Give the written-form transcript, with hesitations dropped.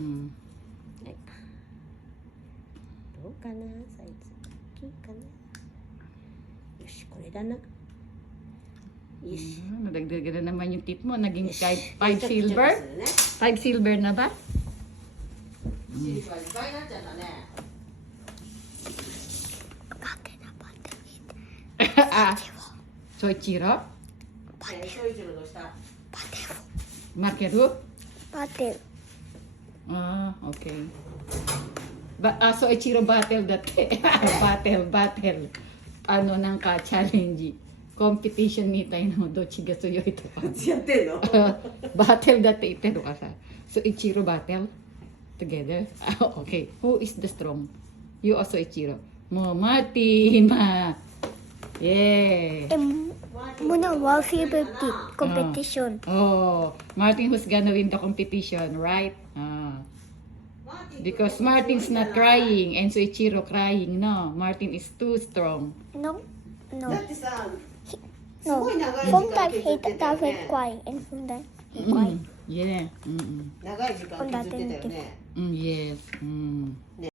はい。どうかな、サイズ大きいかな。よし、これだな。よし。Nadagdagan na naman yung tip mo. Naging kahit 5 ちょっと silver? するね。 5 silver na ba? シルバーいっぱいになっちゃったね。Ah, Soichiro? ソイチロどうした？ Makeru? Battle. Ah, okay. Soichiro battle dati. battle. Ano nang ka-challenge. Competition ni tayo no dochi ga suyo ito. やってんの？ Battle dati ito ka sa. Soichiro battle together. Okay. Who is the strong? You or Soichiro? Mo Martin. Yeah. Muna one favorite competition. Oh, Martin who's gonna win the competition, right? Because Martin's not crying and Soichiro crying, no? Martin is too strong. No, だ no, ってさ、す no. ごい長い時 From 間 that 削 he ってたよ doesn't ね。 cry, and from that he cry. Yeah. Mm-mm. 長い時間削ってたよね。Yes. Mm.